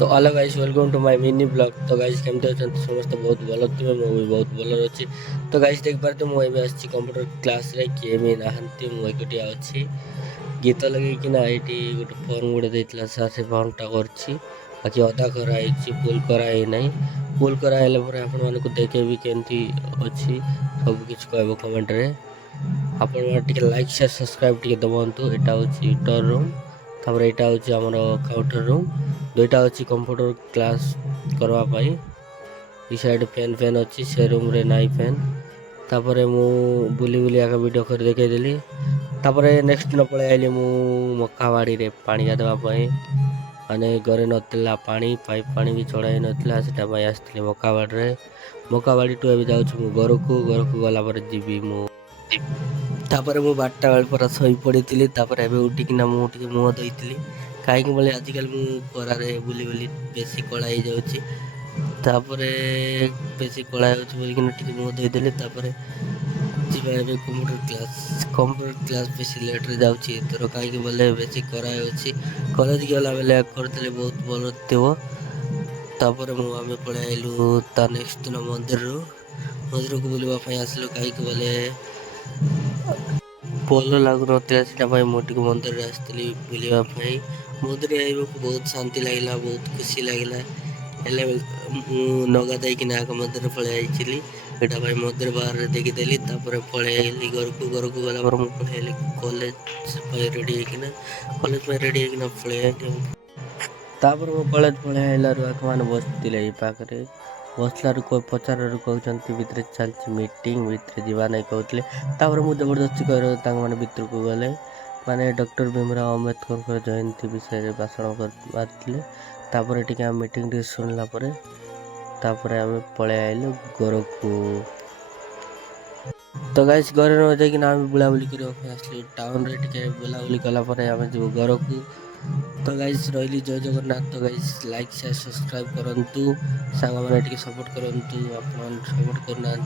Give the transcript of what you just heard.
तो hello guys, welcome to my mini blog. तो guys केमती अछंती समस्त बहुत भल थे, मु भी बहुत भल अच्छी। तो गाइस देख पारे तो मुझे आसी कंप्यूटर क्लास रे किए भी नहांती मु एकटिया अच्छी गीत लगे कि ना ये गोटे फर्म गोटे देता सार से फर्मटा करछि बाकी अधा कराई फुल कराई नहीं। फुल कराइला आपण मानक देखेबी केमती अच्छी सब किछ कहबो कमेंट रे। आपण टिके लाइक शेयर सब्सक्राइब टिके दबंतु। एटा होची टर रूम, तापर एटा होची हमर काउंटर रूम, दुईटा अच्छी कंप्यूटर क्लास करवा पाई। ई साइड फैन फैन अच्छी, से रूम रे नाई फैन। तापर मु बुली बुली आका वीडियो कर देखे देली। तापर नेक्स्ट न पळे आइली मु मक्का बाड़ी रे पानी गाधवा पाई, माने घरे नथिला पानी, पाइप पानी भी चढ़ाई नथिला, सेटा पाई आस्थिली मक्का बाड़ी रे। मक्का बाड़ी टू एबे जाउछु मु घरकू गला पर जीवी मु। तापर मु 12टा बेल पर सोई पड़ीଥିଲି। तापर एबे उठिकिना मु टिके मुह धोइଥିଲି, काहेकि बोले आजिकल मु खरारे बुली बुली बेसी कला हो जाउछि। तापरे बेसी कला होउछि बोलिकिना टिके मुह धोइदेली। तापरे जिबा एबे कंप्यूटर क्लास बेसी लेट रे जाउछि एथरो, काहेकि बोले बेसी करा होउछि। कॉलेज गेला बेले करथिले बहुत भलो थिबो। तापरे मु आमे पळे आइलु ता नेक्स्ट दिन मंदिर को बुलवा पई आसलु, काहेकि बोले ଭଲ ଲାଗୁନଥିଲା ସେଟା ପାଇଁ ମୁଁ ଟିକେ ମନ୍ଦିରରେ ଆସିଥିଲି ବୁଲିବା ପାଇଁ। ମନ୍ଦିରରେ ଆଇବାକୁ ବହୁତ ଶାନ୍ତି ଲାଗିଲା, ବହୁତ ଖୁସି ଲାଗିଲା। ହେଲେ ମୁଁ ନଗାଧେଇକିନା ଆଗ ମନ୍ଦିରରେ ପଳେଇ ଆଇଥିଲି। ଏଟା ପାଇଁ ମନ୍ଦିର ବାହାରରେ ଦେଖିଦେଲି, ତାପରେ ପଳେଇ ଆଇଲି ଘରକୁ ଗଲା ପରେ ମୁଁ ପଳେଇ ଆଇଲି କଲେଜ ପାଇଁ ରେଡ଼ି ହେଇକିନା ପଳେଇ ଆଇଲି। ତାପରେ ମୁଁ କଲେଜ ପଳେଇ ଆଇଲାରୁ ଆଙ୍କମାନେ ବସିଥିଲେ ଏଇ ପାଖରେ। ବସିଲାରୁ ପଚାରାରୁ କହୁଛନ୍ତି ଭିତରେ ଚାଲିଛି ମିଟିଂ, ଭିତରେ ଯିବା ନାହିଁ କହୁଥିଲେ। ତାପରେ ମୁଁ ଜବରଦସ୍ତି କହିବାରୁ ତାଙ୍କମାନେ ଭିତରକୁ ଗଲେ। ମାନେ ଡକ୍ଟର ଭୀମରାव ଅମ୍ବେଦକରଙ୍କ ଜୟନ୍ତୀ ବିଷୟରେ ଭାଷଣ ମାରିଥିଲେ। ତାପରେ ଟିକେ ଆମେ ମିଟିଂ ଟିକେ ଶୁଣିଲା ପରେ ତାପରେ ଆମେ ପଳେଇ ଆଇଲୁ ଘରକୁ। ତ ଗାଇସ୍ ଘରେ ନ ଯାଇକିନା ଆମେ ବୁଲାବୁଲି କରିବା ପାଇଁ ଆସିଲୁ ଟାଉନରେ। ଟିକେ ବୁଲାବୁଲି କଲା ପରେ ଆମେ ଯିବୁ ଘରକୁ। ତ ଗାଇସ୍ ରହିଲି, ଜୟ ଜଗନ୍ନାଥ। ତ ଗାଇସ୍ ଲାଇକ୍ ସେୟାର ସବସ୍କ୍ରାଇବ୍ କରନ୍ତୁ, ସାଙ୍ଗମାନେ ଟିକେ ସପୋର୍ଟ କରନ୍ତୁ, ଆପଣମାନେ ସପୋର୍ଟ କରୁନାହାନ୍ତି।